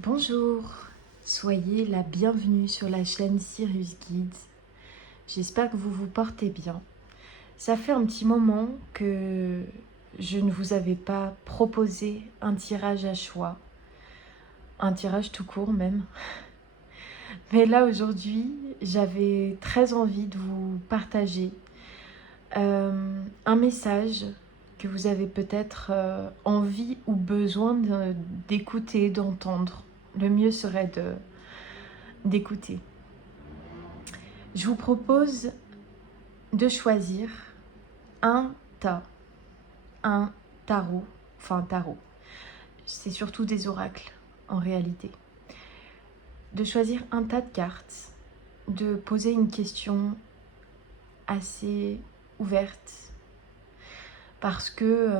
Bonjour, soyez la bienvenue sur la chaîne Sirius Guides. J'espère que vous vous portez bien. Ça fait un petit moment que je ne vous avais pas proposé un tirage à choix, un tirage tout court même. Mais là aujourd'hui, j'avais très envie de vous partager un message que vous avez peut-être envie ou besoin d'écouter, d'entendre. Le mieux serait d'écouter. Je vous propose de choisir un tarot, c'est surtout des oracles en réalité. De choisir un tas de cartes, de poser une question assez ouverte, parce que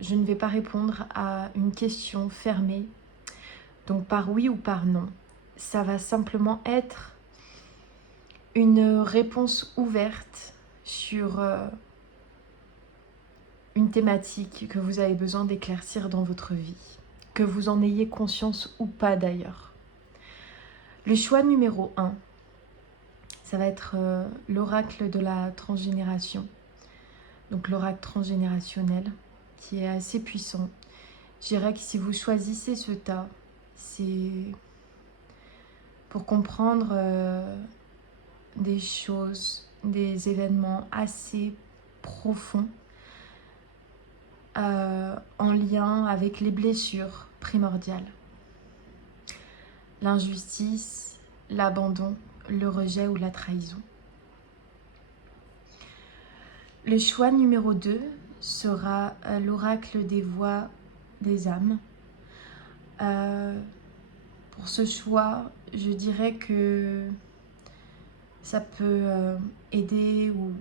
je ne vais pas répondre à une question fermée, donc par oui ou par non. Ça va simplement être une réponse ouverte sur une thématique que vous avez besoin d'éclaircir dans votre vie, que vous en ayez conscience ou pas d'ailleurs. Le choix numéro 1, ça va être l'oracle de la transgénération, donc l'oracle transgénérationnel, qui est assez puissant. Je dirais que si vous choisissez ce tas, c'est pour comprendre des choses, des événements assez profonds en lien avec les blessures primordiales. L'injustice, l'abandon, le rejet ou la trahison. Le choix numéro 2 sera l'oracle des voix des âmes. Pour ce choix, je dirais que ça peut aider ou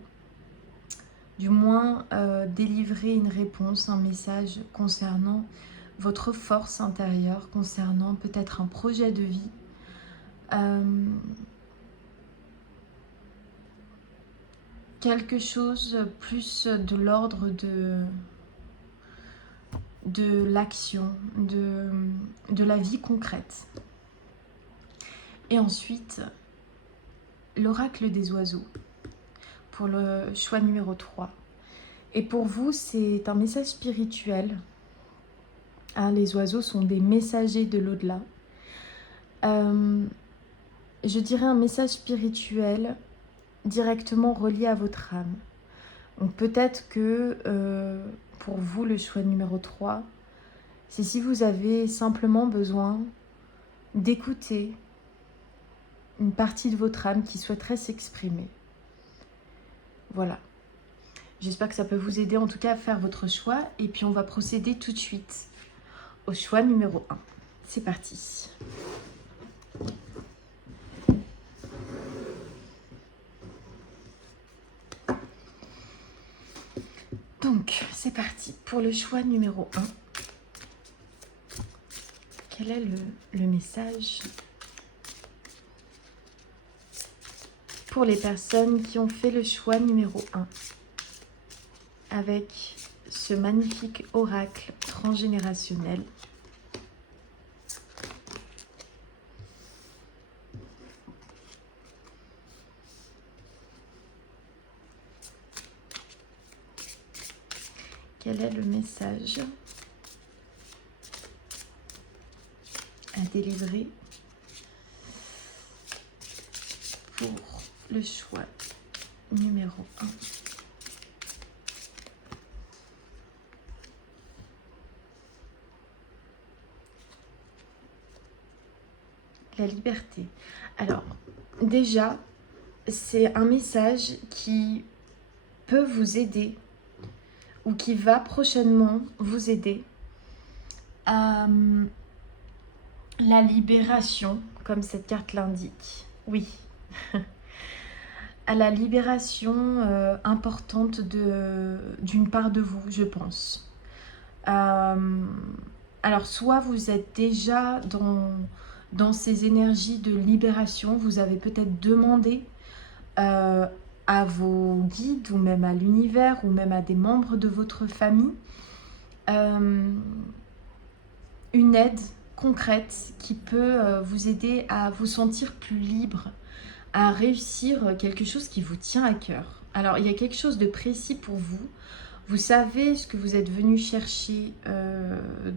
du moins délivrer une réponse, un message concernant votre force intérieure, concernant peut-être un projet de vie. Quelque chose plus de l'ordre de l'action, de la vie concrète. Et ensuite, l'oracle des oiseaux, pour le choix numéro 3. Et pour vous, c'est un message spirituel. Les oiseaux sont des messagers de l'au-delà. Je dirais un message spirituel directement relié à votre âme. Donc peut-être que pour vous, le choix numéro 3, c'est si vous avez simplement besoin d'écouter une partie de votre âme qui souhaiterait s'exprimer. Voilà. J'espère que ça peut vous aider en tout cas à faire votre choix. Et puis on va procéder tout de suite au choix numéro 1. C'est parti. Donc, c'est parti pour le choix numéro 1. Quel est le message pour les personnes qui ont fait le choix numéro 1 avec ce magnifique oracle transgénérationnel? Quel est le message à délivrer pour le choix numéro 1? La liberté. Alors, déjà, c'est un message qui peut vous aider ou qui va prochainement vous aider à la libération, comme cette carte l'indique. Oui, à la libération importante d'une part de vous, je pense. Alors, soit vous êtes déjà dans ces énergies de libération, vous avez peut-être demandé à vos guides ou même à l'univers ou même à des membres de votre famille une aide concrète qui peut vous aider à vous sentir plus libre, à réussir quelque chose qui vous tient à cœur. Alors, il y a quelque chose de précis pour vous. Vous savez ce que vous êtes venu chercher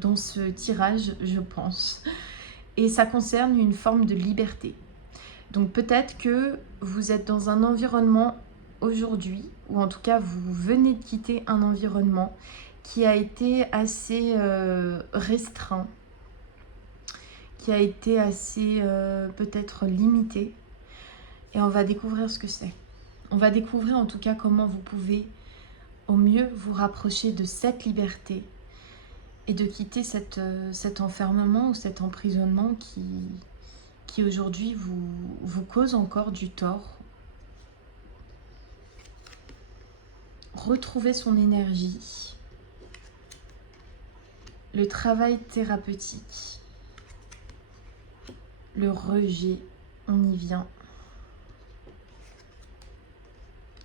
dans ce tirage, je pense. Et ça concerne une forme de liberté. Donc peut-être que vous êtes dans un environnement aujourd'hui, ou en tout cas vous venez de quitter un environnement qui a été assez restreint, qui a été assez peut-être limité. Et on va découvrir ce que c'est. On va découvrir en tout cas comment vous pouvez au mieux vous rapprocher de cette liberté et de quitter cet enfermement ou cet emprisonnement qui aujourd'hui vous cause encore du tort. Retrouver son énergie, le travail thérapeutique, le rejet, on y vient,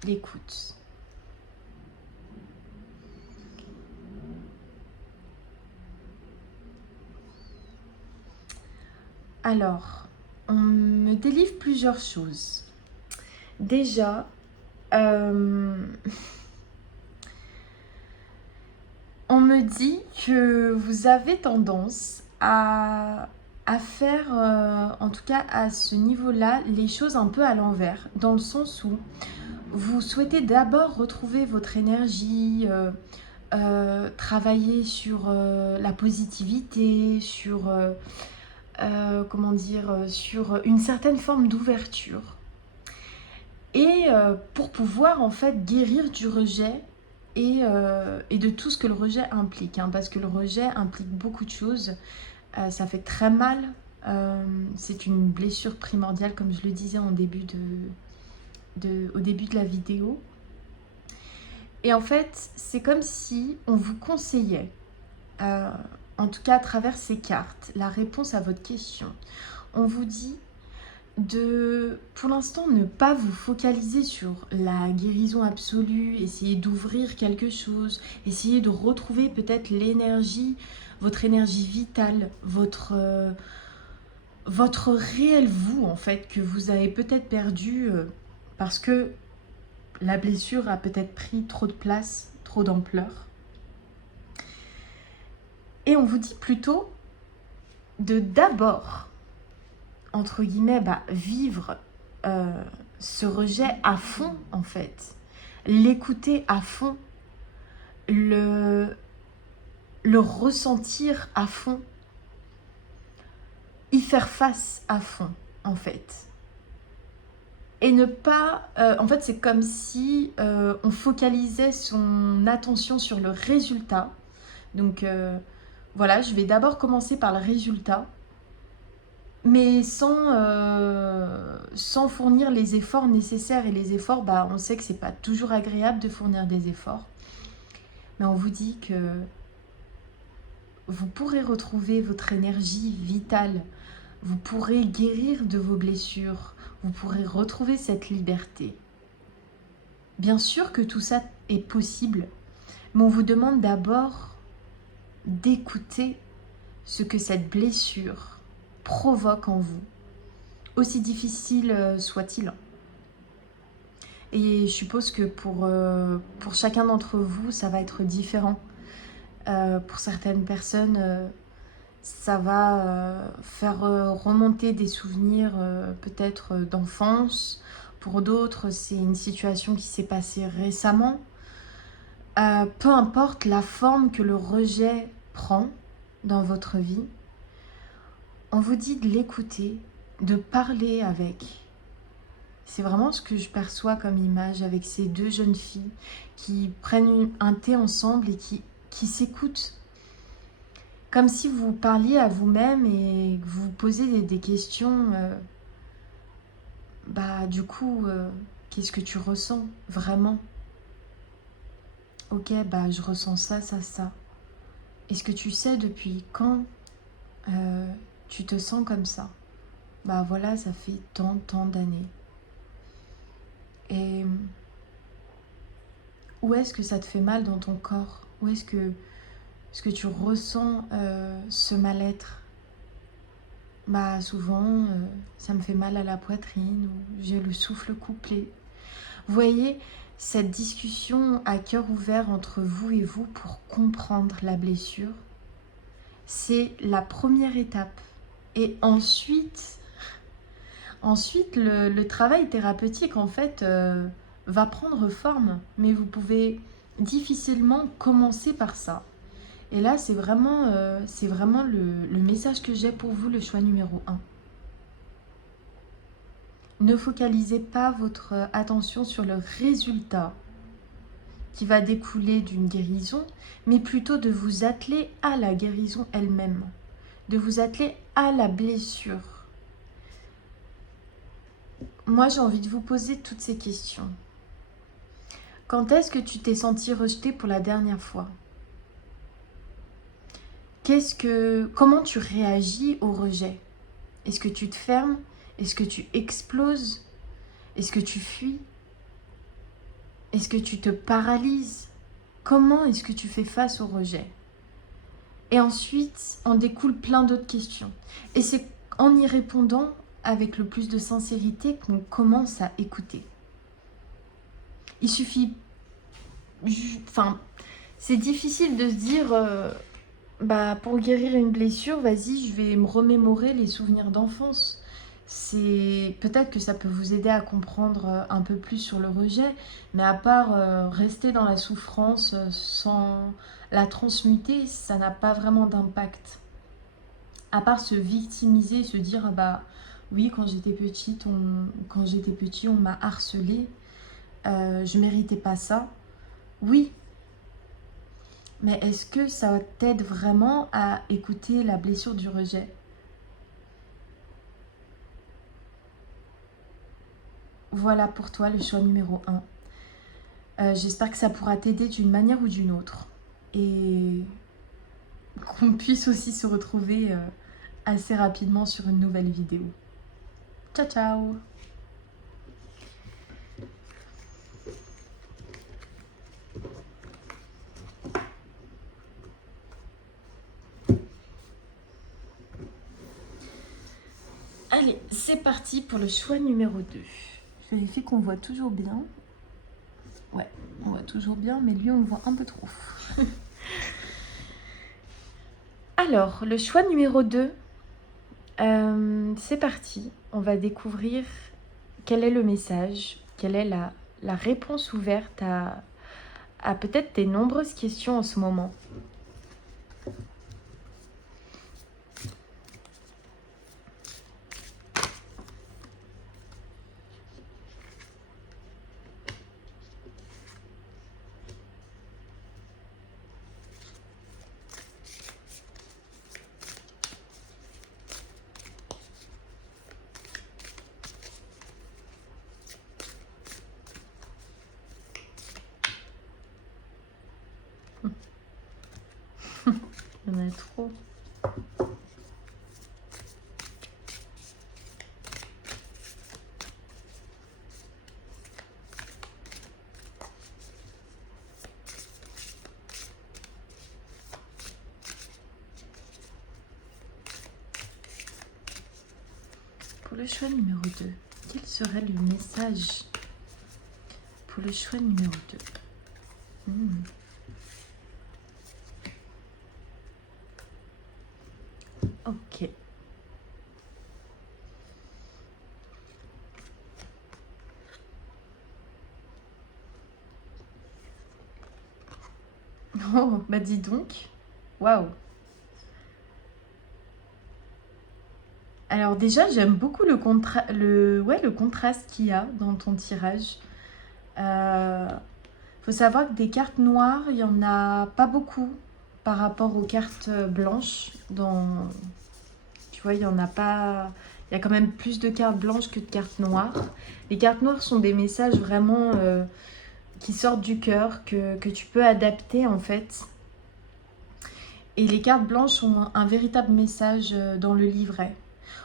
l'écoute. Alors, on me délivre plusieurs choses. Déjà, on me dit que vous avez tendance à faire, en tout cas à ce niveau-là, les choses un peu à l'envers, dans le sens où vous souhaitez d'abord retrouver votre énergie, travailler sur la positivité, sur... comment dire, sur une certaine forme d'ouverture. Et pour pouvoir en fait guérir du rejet et de tout ce que le rejet implique. Hein, parce que le rejet implique beaucoup de choses. Ça fait très mal. C'est une blessure primordiale, comme je le disais au début de la vidéo. Et en fait, c'est comme si on vous conseillait... en tout cas à travers ces cartes, la réponse à votre question. On vous dit de, pour l'instant, ne pas vous focaliser sur la guérison absolue, essayer d'ouvrir quelque chose, essayer de retrouver peut-être l'énergie, votre énergie vitale, votre réel vous, en fait, que vous avez peut-être perdu parce que la blessure a peut-être pris trop de place, trop d'ampleur. Et on vous dit plutôt de d'abord, entre guillemets, vivre ce rejet à fond, en fait. L'écouter à fond. Le ressentir à fond. Y faire face à fond, en fait. Et ne pas... en fait, c'est comme si on focalisait son attention sur le résultat. Donc... voilà, je vais d'abord commencer par le résultat, mais sans fournir les efforts nécessaires. Et les efforts, on sait que c'est pas toujours agréable de fournir des efforts. Mais on vous dit que vous pourrez retrouver votre énergie vitale, vous pourrez guérir de vos blessures, vous pourrez retrouver cette liberté. Bien sûr que tout ça est possible, mais on vous demande d'abord d'écouter ce que cette blessure provoque en vous, aussi difficile soit-il. Et je suppose que pour chacun d'entre vous, ça va être différent. Pour certaines personnes, ça va faire remonter des souvenirs peut-être d'enfance. Pour d'autres, c'est une situation qui s'est passée récemment. Peu importe la forme que le rejet prend dans votre vie, on vous dit de l'écouter, de parler avec. C'est vraiment ce que je perçois comme image avec ces deux jeunes filles qui prennent un thé ensemble et qui s'écoutent. Comme si vous parliez à vous-même et que vous vous posez des questions. Du coup, qu'est-ce que tu ressens vraiment ? Ok, je ressens ça, ça, ça. Est-ce que tu sais depuis quand tu te sens comme ça ? Voilà, ça fait tant d'années. Et où est-ce que ça te fait mal dans ton corps ? Où est-ce que tu ressens ce mal-être ? Bah souvent, ça me fait mal à la poitrine ou j'ai le souffle coupé. Vous voyez, cette discussion à cœur ouvert entre vous et vous pour comprendre la blessure, c'est la première étape. Et ensuite le travail thérapeutique, en fait, va prendre forme. Mais vous pouvez difficilement commencer par ça. Et là, c'est vraiment le message que j'ai pour vous, le choix numéro 1. Ne focalisez pas votre attention sur le résultat qui va découler d'une guérison, mais plutôt de vous atteler à la guérison elle-même, de vous atteler à la blessure. Moi, j'ai envie de vous poser toutes ces questions. Quand est-ce que tu t'es senti rejeté pour la dernière fois ? Comment tu réagis au rejet ? Est-ce que tu te fermes ? Est-ce que tu exploses ? Est-ce que tu fuis ? Est-ce que tu te paralyses ? Comment est-ce que tu fais face au rejet ? Et ensuite, en découle plein d'autres questions. Et c'est en y répondant avec le plus de sincérité qu'on commence à écouter. Il suffit... c'est difficile de se dire... pour guérir une blessure, vas-y, je vais me remémorer les souvenirs d'enfance. Peut-être que ça peut vous aider à comprendre un peu plus sur le rejet, mais à part rester dans la souffrance sans la transmuter, ça n'a pas vraiment d'impact. À part se victimiser, se dire oui, quand j'étais petit, on m'a harcelée, je méritais pas ça. Oui, mais est-ce que ça t'aide vraiment à écouter la blessure du rejet ? Voilà pour toi le choix numéro 1. J'espère que ça pourra t'aider d'une manière ou d'une autre. Et qu'on puisse aussi se retrouver assez rapidement sur une nouvelle vidéo. Ciao, ciao! Allez, c'est parti pour le choix numéro 2. Je vérifie qu'on voit toujours bien. Ouais, on voit toujours bien, mais lui, on le voit un peu trop. Alors, le choix numéro 2, c'est parti. On va découvrir quel est le message, quelle est la réponse ouverte à peut-être tes nombreuses questions en ce moment. Il y en a trop. Pour le choix numéro 2, quel serait le message pour le choix numéro 2 Ok. Oh, bah dis donc. Waouh. Alors déjà, j'aime beaucoup le contraste qu'il y a dans ton tirage. Faut savoir que des cartes noires, il n'y en a pas beaucoup par rapport aux cartes blanches. Tu vois, il y en a pas... Il y a quand même plus de cartes blanches que de cartes noires. Les cartes noires sont des messages vraiment qui sortent du cœur, que tu peux adapter en fait. Et les cartes blanches ont un véritable message dans le livret.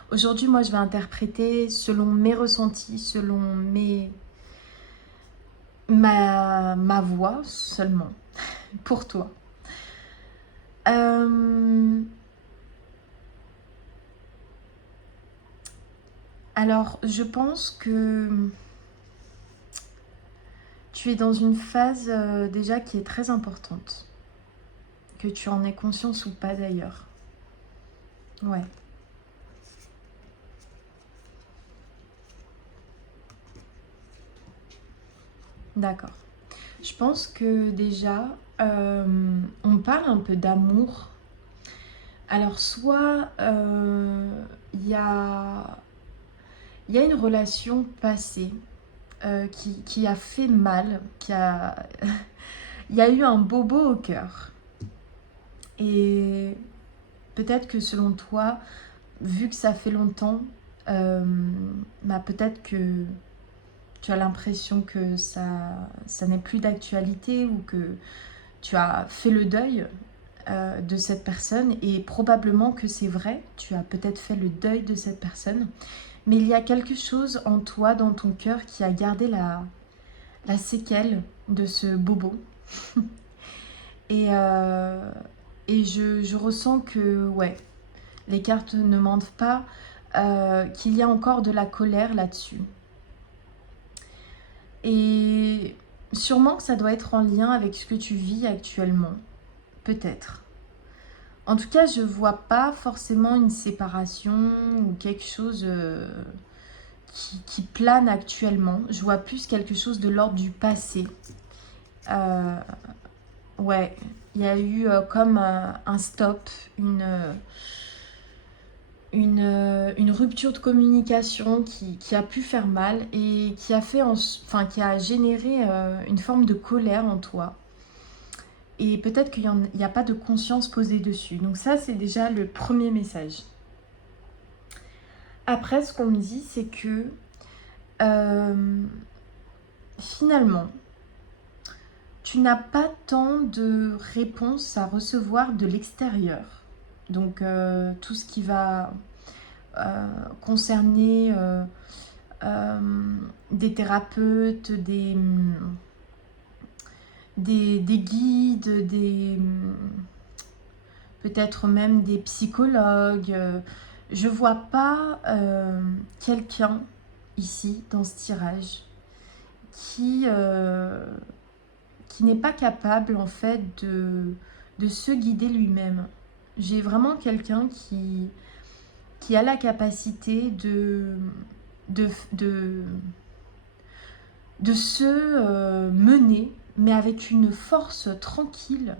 Aujourd'hui, moi, je vais interpréter selon mes ressentis, selon ma voix seulement, pour toi. Alors, je pense que tu es dans une phase déjà qui est très importante. Que tu en aies conscience ou pas d'ailleurs. Ouais. D'accord. Je pense que déjà, on parle un peu d'amour. Alors, soit il y a une relation passée qui a fait mal, il y a eu un bobo au cœur. Et peut-être que selon toi, vu que ça fait longtemps, bah peut-être que tu as l'impression que ça n'est plus d'actualité ou que tu as fait le deuil de cette personne et probablement que c'est vrai, tu as peut-être fait le deuil de cette personne, mais il y a quelque chose en toi, dans ton cœur, qui a gardé la séquelle de ce bobo. Et, je ressens que, ouais, les cartes ne mentent pas, qu'il y a encore de la colère là-dessus. Et sûrement que ça doit être en lien avec ce que tu vis actuellement. Peut-être. En tout cas, je vois pas forcément une séparation ou quelque chose qui plane actuellement. Je vois plus quelque chose de l'ordre du passé. Euh, ouais, il y a eu comme un stop, une rupture de communication qui a pu faire mal et qui a enfin, qui a généré une forme de colère en toi. Et peut-être qu'il n'y a pas de conscience posée dessus. Donc ça, c'est déjà le premier message. Après, ce qu'on me dit, c'est que euh, finalement, tu n'as pas tant de réponses à recevoir de l'extérieur. Donc tout ce qui va concerner euh, des thérapeutes, des guides, peut-être même des psychologues. Je vois pas quelqu'un ici dans ce tirage qui n'est pas capable en fait de se guider lui-même. J'ai vraiment quelqu'un qui a la capacité de, de, de se mener, mais avec une force tranquille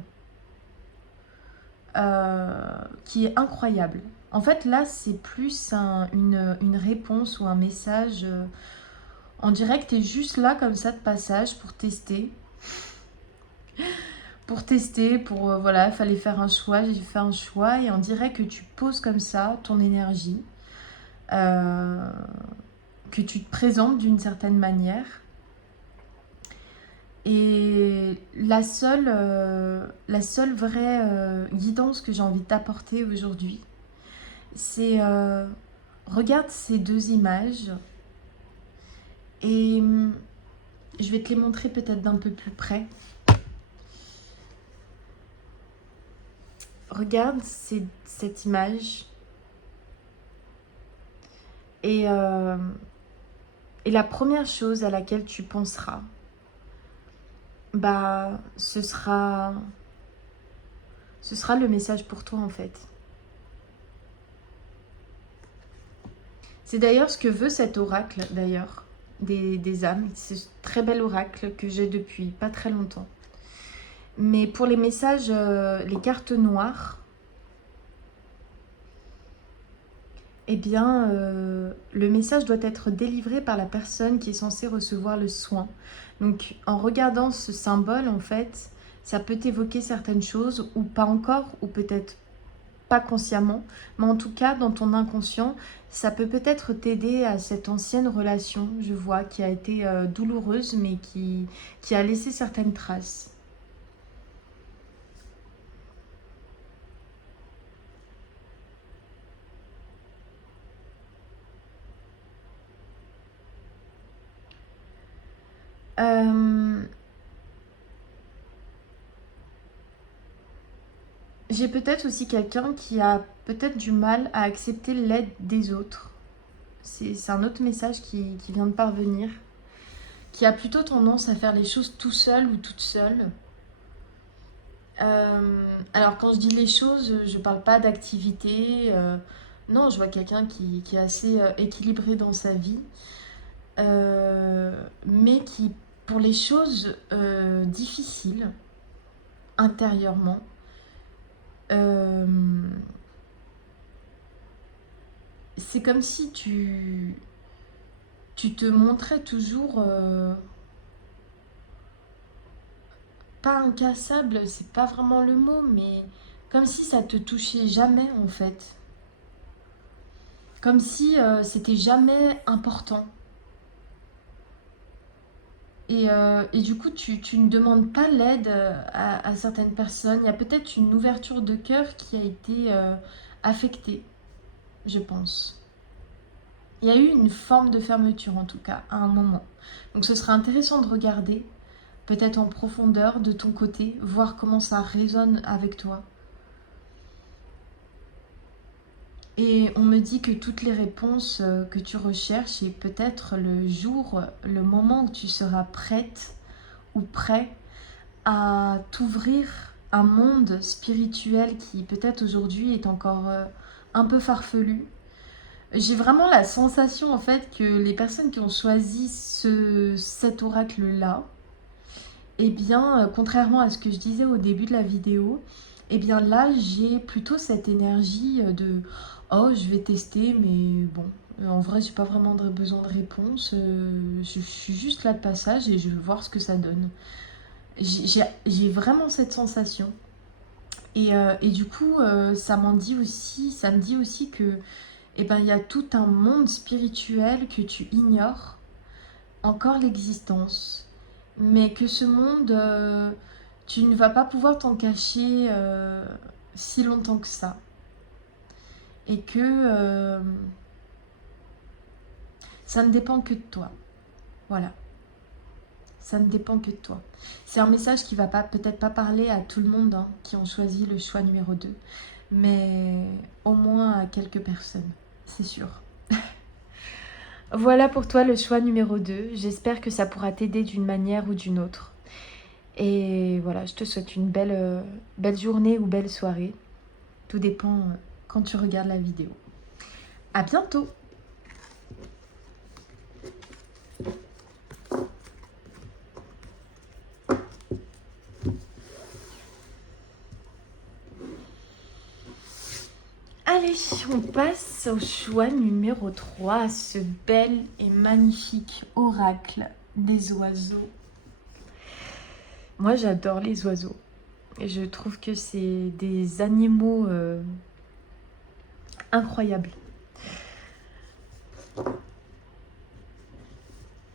qui est incroyable. En fait, là, c'est plus une réponse ou un message. On dirait que tu es juste là, comme ça, de passage, pour tester. Voilà, il fallait faire un choix, j'ai fait un choix, et on dirait que tu poses comme ça ton énergie, euh, que tu te présentes d'une certaine manière. Et la seule vraie guidance que j'ai envie de t'apporter aujourd'hui, c'est regarde ces deux images et je vais te les montrer peut-être d'un peu plus près. Regarde cette image et la première chose à laquelle tu penseras, bah ce sera le message pour toi en fait. C'est d'ailleurs ce que veut cet oracle d'ailleurs des âmes. C'est ce très bel oracle que j'ai depuis pas très longtemps. Mais pour les messages, les cartes noires, eh bien, le message doit être délivré par la personne qui est censée recevoir le soin. Donc, en regardant ce symbole, en fait, ça peut évoquer certaines choses, ou pas encore, ou peut-être pas consciemment, mais en tout cas, dans ton inconscient, ça peut peut-être t'aider à cette ancienne relation, je vois, qui a été douloureuse, mais qui a laissé certaines traces. Euh, J'ai peut-être aussi quelqu'un qui a peut-être du mal à accepter l'aide des autres. C'est un autre message qui vient de parvenir, qui a plutôt tendance à faire les choses tout seul ou toute seule. Alors quand je dis les choses, je parle pas d'activité. Non, je vois quelqu'un qui est assez équilibré dans sa vie, mais qui, pour les choses difficiles, intérieurement, c'est comme si tu te montrais toujours pas incassable, c'est pas vraiment le mot, mais comme si ça te touchait jamais en fait. Comme si c'était jamais important. Et du coup, tu ne demandes pas l'aide à certaines personnes. Il y a peut-être une ouverture de cœur qui a été affectée, je pense. Il y a eu une forme de fermeture en tout cas, à un moment. Donc ce serait intéressant de regarder, peut-être en profondeur de ton côté, voir comment ça résonne avec toi. Et on me dit que toutes les réponses que tu recherches, et peut-être le jour, le moment où tu seras prête ou prêt à t'ouvrir un monde spirituel qui peut-être aujourd'hui est encore un peu farfelu. J'ai vraiment la sensation en fait que les personnes qui ont choisi cet oracle-là, eh bien, contrairement à ce que je disais au début de la vidéo, eh bien là, j'ai plutôt cette énergie de «Oh, je vais tester, mais bon, en vrai, j'ai pas vraiment besoin de réponse. Je suis juste là de passage et je veux voir ce que ça donne.» J'ai vraiment cette sensation. Et du coup, ça me dit aussi que eh ben, il y a tout un monde spirituel que tu ignores encore l'existence. Mais que ce monde, tu ne vas pas pouvoir t'en cacher si longtemps que ça. Et que ça ne dépend que de toi. Voilà. Ça ne dépend que de toi. C'est un message qui va peut-être pas parler à tout le monde hein, qui ont choisi le choix numéro 2, mais au moins à quelques personnes, c'est sûr. Voilà pour toi le choix numéro 2. J'espère que ça pourra t'aider d'une manière ou d'une autre. Et voilà, je te souhaite une belle journée ou belle soirée. Tout dépend quand tu regardes la vidéo. À bientôt! Allez, on passe au choix numéro 3, ce bel et magnifique oracle des oiseaux. Moi, j'adore les oiseaux. Et je trouve que c'est des animaux incroyables.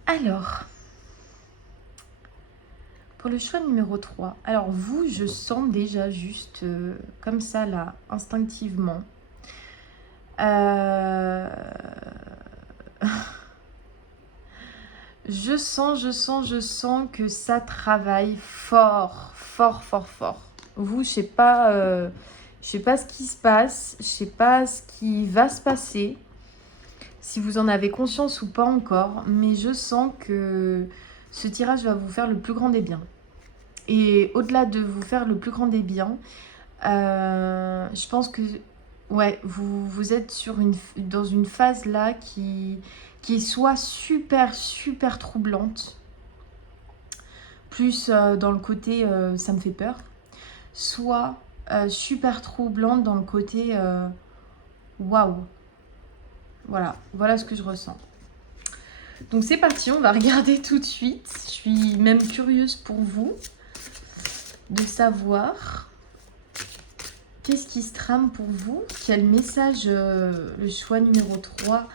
Alors, pour le choix numéro 3, alors vous, je sens déjà juste comme ça, là, instinctivement. Je sens que ça travaille fort, fort, fort, fort. Vous, je sais pas ce qui se passe, je sais pas ce qui va se passer, si vous en avez conscience ou pas encore, mais je sens que ce tirage va vous faire le plus grand des biens. Et au-delà de vous faire le plus grand des biens, je pense que ouais, vous êtes dans une phase là qui est soit super, super troublante, plus dans le côté ça me fait peur, soit super troublante dans le côté waouh. Voilà ce que je ressens. Donc c'est parti, on va regarder tout de suite. Je suis même curieuse pour vous de savoir qu'est-ce qui se trame pour vous. Quel message le choix numéro 3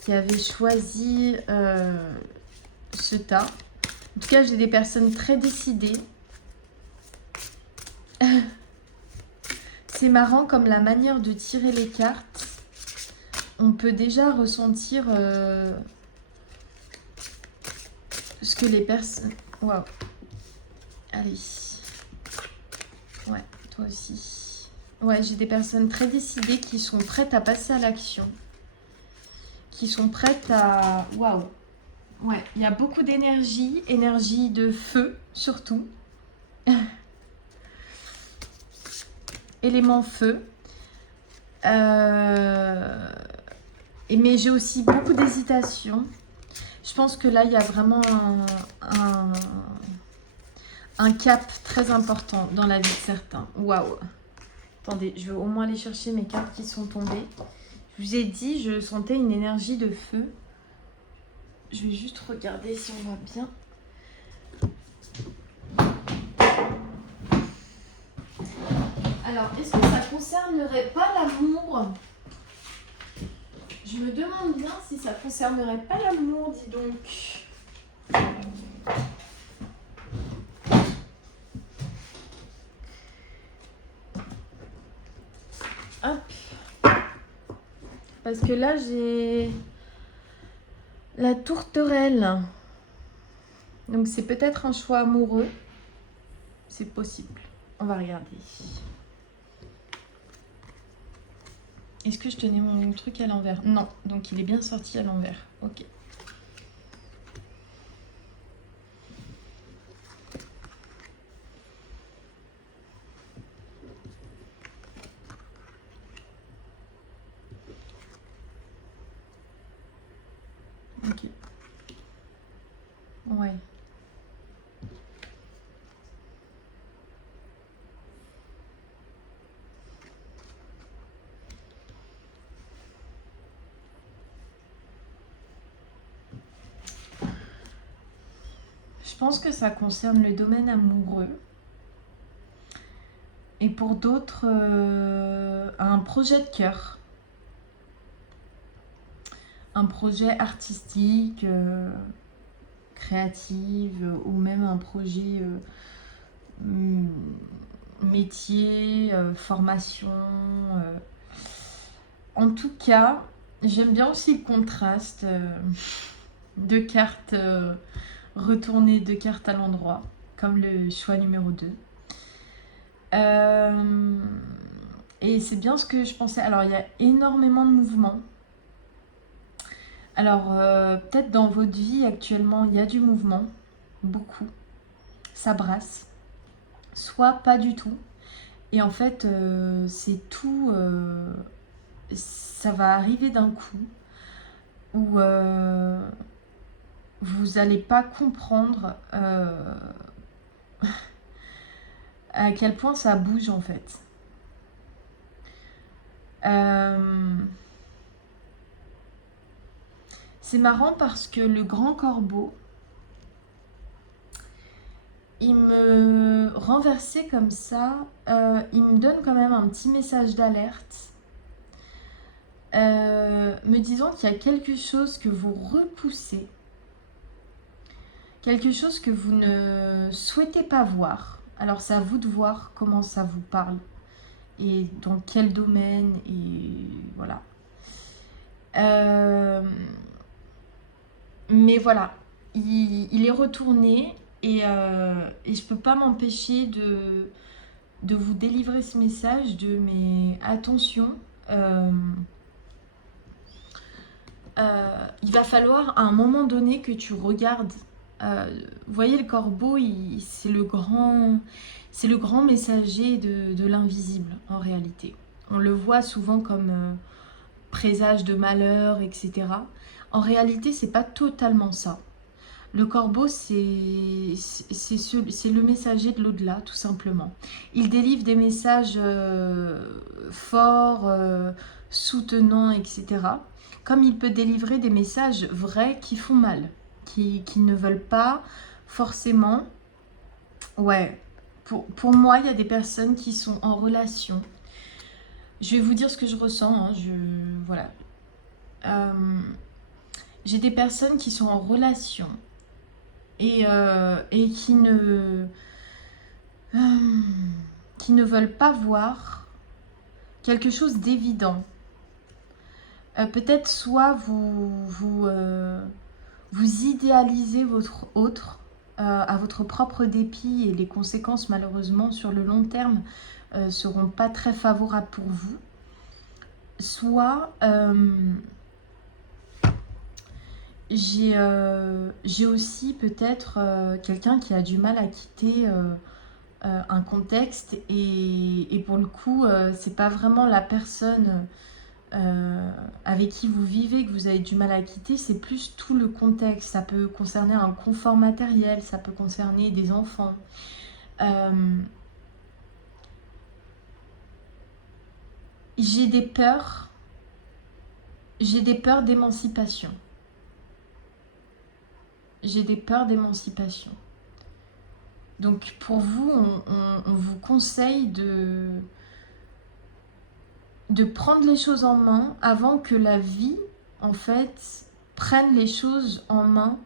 qui avait choisi ce tas. En tout cas, j'ai des personnes très décidées. C'est marrant comme la manière de tirer les cartes. On peut déjà ressentir ce que les personnes... Waouh. Allez. Ouais, toi aussi. Ouais, j'ai des personnes très décidées qui sont prêtes à passer à l'action. qui sont prêtes à... Waouh! Ouais, il y a beaucoup d'énergie, énergie de feu surtout. Élément feu. Mais j'ai aussi beaucoup d'hésitation. Je pense que là, il y a vraiment un cap très important dans la vie de certains. Waouh! Attendez, je vais au moins aller chercher mes cartes qui sont tombées. Je vous ai dit, je sentais une énergie de feu. Je vais juste regarder si on voit bien. Alors, est-ce que ça concernerait pas l'amour? Je me demande bien si ça concernerait pas l'amour, dis donc. Hop. Parce que là, j'ai la tourterelle. Donc, c'est peut-être un choix amoureux. C'est possible. On va regarder. Est-ce que je tenais mon truc à l'envers? Non, donc il est bien sorti à l'envers. Ok. Ok. Ouais. Je pense que ça concerne le domaine amoureux. Et pour d'autres, un projet de cœur. Un projet artistique, créatif, ou même un projet métier, formation. En tout cas, j'aime bien aussi le contraste. Deux cartes retournées, deux cartes à l'endroit, comme le choix numéro 2. Et c'est bien ce que je pensais. Alors, il y a énormément de mouvements. Alors, peut-être dans votre vie actuellement, il y a du mouvement, beaucoup. Ça brasse. Soit pas du tout. Et en fait, c'est tout... ça va arriver d'un coup où vous n'allez pas comprendre à quel point ça bouge en fait. C'est marrant parce que le grand corbeau, il me renversait comme ça, il me donne quand même un petit message d'alerte, me disant qu'il y a quelque chose que vous repoussez, quelque chose que vous ne souhaitez pas voir. Alors c'est à vous de voir comment ça vous parle et dans quel domaine, et voilà. Mais voilà, il est retourné et je peux pas m'empêcher de vous délivrer ce message de mais attention, il va falloir à un moment donné que tu regardes. Vous voyez, le corbeau, c'est le grand messager de l'invisible en réalité. On le voit souvent comme présage de malheur, etc. En réalité, c'est pas totalement ça. Le corbeau, c'est le messager de l'au-delà, tout simplement. Il délivre des messages forts, soutenants, etc. Comme il peut délivrer des messages vrais qui font mal, qui ne veulent pas forcément... Ouais, pour moi, il y a des personnes qui sont en relation. Je vais vous dire ce que je ressens, hein, voilà. J'ai des personnes qui sont en relation et qui ne veulent pas voir quelque chose d'évident. Peut-être soit vous idéalisez votre autre à votre propre dépit, et les conséquences malheureusement sur le long terme seront pas très favorables pour vous. Soit J'ai aussi peut-être quelqu'un qui a du mal à quitter un contexte et pour le coup, c'est pas vraiment la personne avec qui vous vivez que vous avez du mal à quitter, c'est plus tout le contexte. Ça peut concerner un confort matériel, ça peut concerner des enfants. Euh, j'ai des peurs, j'ai des peurs d'émancipation. J'ai des peurs d'émancipation. Donc pour vous, on vous conseille de prendre les choses en main avant que la vie, en fait, prenne les choses en main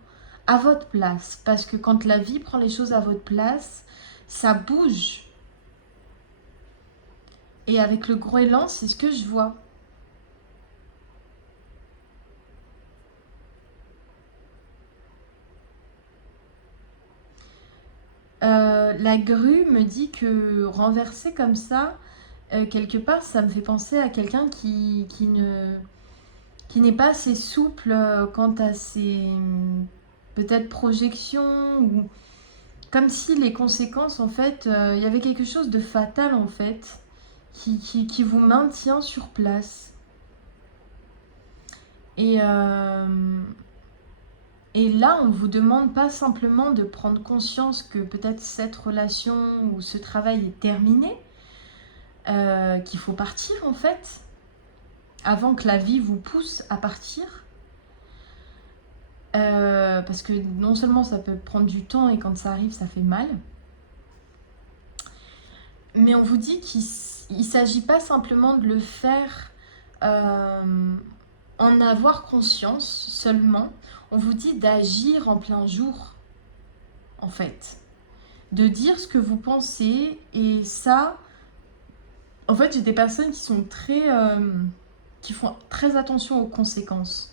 à votre place. Parce que quand la vie prend les choses à votre place, ça bouge. Et avec le gros élan, c'est ce que je vois. La grue me dit que renverser comme ça, quelque part, ça me fait penser à quelqu'un qui n'est pas assez souple quant à ses peut-être projections ou comme si les conséquences en fait il y avait quelque chose de fatal en fait qui vous maintient sur place et euh, et là on ne vous demande pas simplement de prendre conscience que peut-être cette relation ou ce travail est terminé, qu'il faut partir en fait avant que la vie vous pousse à partir. Parce que non seulement ça peut prendre du temps et quand ça arrive ça fait mal, mais on vous dit qu'il ne s'agit pas simplement de le faire en avoir conscience seulement, on vous dit d'agir en plein jour en fait, de dire ce que vous pensez et ça, en fait j'ai des personnes qui sont qui font très attention aux conséquences.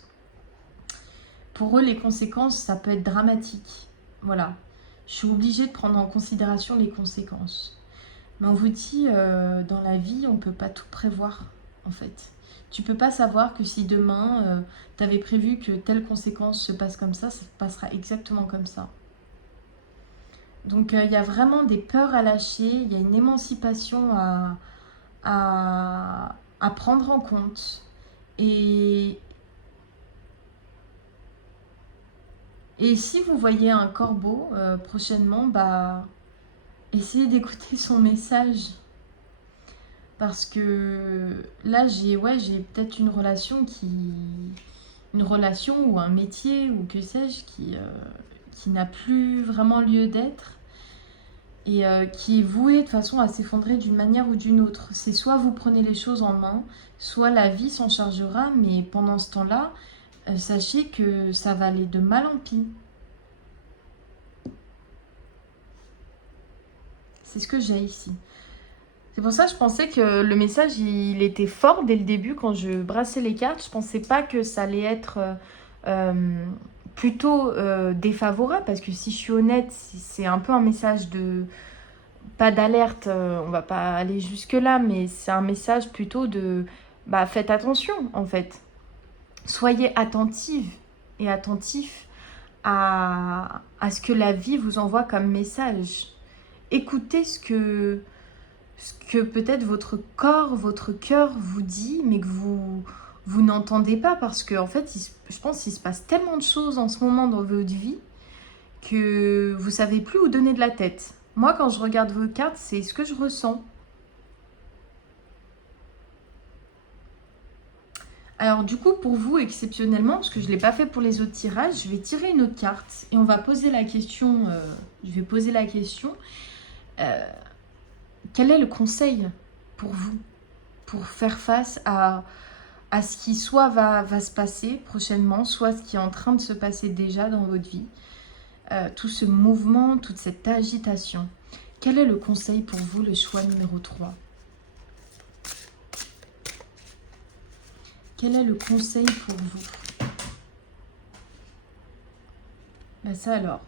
Pour eux les conséquences ça peut être dramatique, voilà. Je suis obligée de prendre en considération les conséquences. Mais on vous dit, dans la vie, on ne peut pas tout prévoir, en fait. Tu peux pas savoir que si demain, tu avais prévu que telle conséquence se passe comme ça passera exactement comme ça. Donc, il y a vraiment des peurs à lâcher, il y a une émancipation à prendre en compte. Et, et si vous voyez un corbeau prochainement, bah, essayez d'écouter son message. Parce que là, j'ai peut-être une relation ou un métier ou que sais-je qui n'a plus vraiment lieu d'être et qui est voué de façon à s'effondrer d'une manière ou d'une autre. C'est soit vous prenez les choses en main, soit la vie s'en chargera, mais pendant ce temps-là, sachez que ça va aller de mal en pis. C'est ce que j'ai ici. C'est pour ça que je pensais que le message, il était fort dès le début quand je brassais les cartes. Je pensais pas que ça allait être euh, plutôt défavorable parce que si je suis honnête, c'est un peu un message de... Pas d'alerte, on va pas aller jusque-là, mais c'est un message plutôt de... Bah, faites attention en fait. Soyez attentive et attentif à ce que la vie vous envoie comme message. Écoutez ce que peut-être votre corps, votre cœur vous dit, mais que vous n'entendez pas parce que en fait, je pense qu'il se passe tellement de choses en ce moment dans votre vie que vous savez plus où donner de la tête. Moi, quand je regarde vos cartes, c'est ce que je ressens. Alors du coup, pour vous, exceptionnellement, parce que je ne l'ai pas fait pour les autres tirages, je vais tirer une autre carte et on va poser la question, je vais poser la question, quel est le conseil pour vous, pour faire face à ce qui soit va se passer prochainement, soit ce qui est en train de se passer déjà dans votre vie. Tout ce mouvement, toute cette agitation. Quel est le conseil pour vous, le choix numéro 3? Quel est le conseil pour vous? Ben ça alors.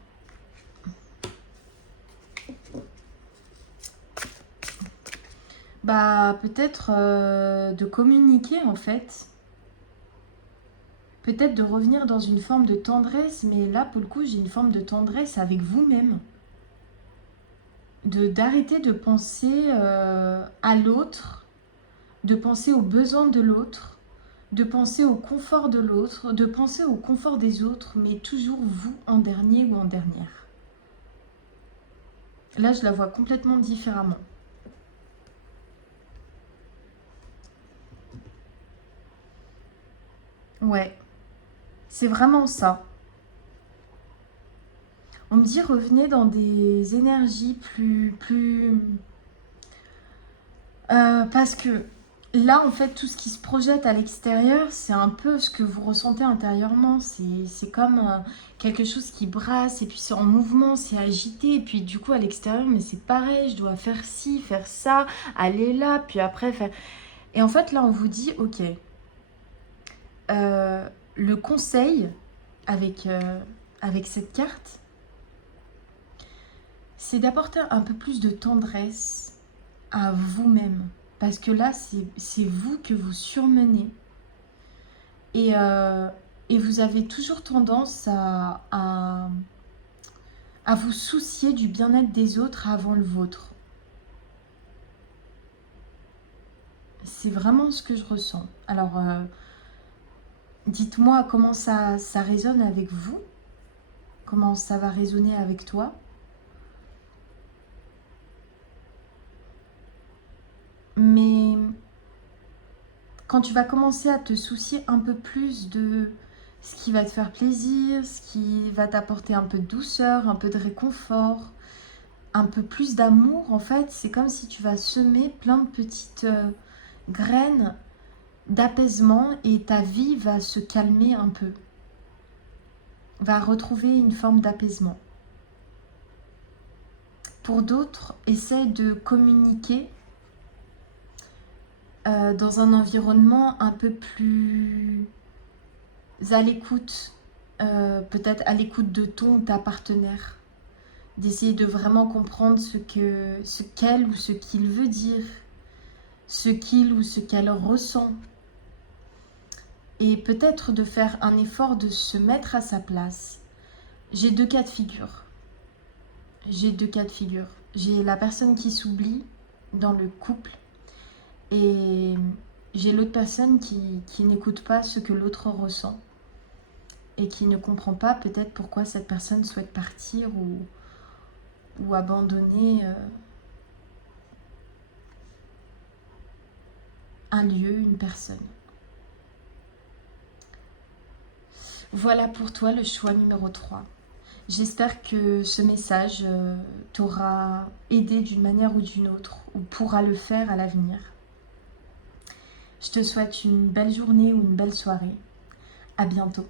Bah peut-être de communiquer en fait. Peut-être de revenir dans une forme de tendresse, mais là, pour le coup, j'ai une forme de tendresse avec vous-même. D'arrêter de penser à l'autre, de penser aux besoins de l'autre, de penser au confort de l'autre, de penser au confort des autres, mais toujours vous en dernier ou en dernière. Là, je la vois complètement différemment. Ouais, c'est vraiment ça. On me dit revenez dans des énergies plus... parce que là, en fait, tout ce qui se projette à l'extérieur, c'est un peu ce que vous ressentez intérieurement. C'est comme quelque chose qui brasse, et puis c'est en mouvement, c'est agité. Et puis du coup, à l'extérieur, mais c'est pareil, je dois faire ci, faire ça, aller là, puis après faire... Et en fait, là, on vous dit, ok, le conseil avec cette carte, c'est d'apporter un peu plus de tendresse à vous-même. Parce que là, c'est vous que vous surmenez. Et vous avez toujours tendance à vous soucier du bien-être des autres avant le vôtre. C'est vraiment ce que je ressens. Alors, dites-moi comment ça résonne avec vous. Comment ça va résonner avec toi. Mais quand tu vas commencer à te soucier un peu plus de ce qui va te faire plaisir, ce qui va t'apporter un peu de douceur, un peu de réconfort, un peu plus d'amour, en fait, c'est comme si tu vas semer plein de petites graines d'apaisement et ta vie va se calmer un peu, va retrouver une forme d'apaisement. Pour d'autres, essaie de communiquer dans un environnement un peu plus à l'écoute, peut-être à l'écoute de ton ou ta partenaire, d'essayer de vraiment comprendre ce qu'elle ou ce qu'il veut dire, ce qu'il ou ce qu'elle ressent, et peut-être de faire un effort de se mettre à sa place. J'ai deux cas de figure. J'ai la personne qui s'oublie dans le couple et j'ai l'autre personne qui n'écoute pas ce que l'autre ressent et qui ne comprend pas peut-être pourquoi cette personne souhaite partir ou abandonner un lieu, une personne. Voilà pour toi le choix numéro 3. J'espère que ce message t'aura aidé d'une manière ou d'une autre, ou pourra le faire à l'avenir. Je te souhaite une belle journée ou une belle soirée. À bientôt.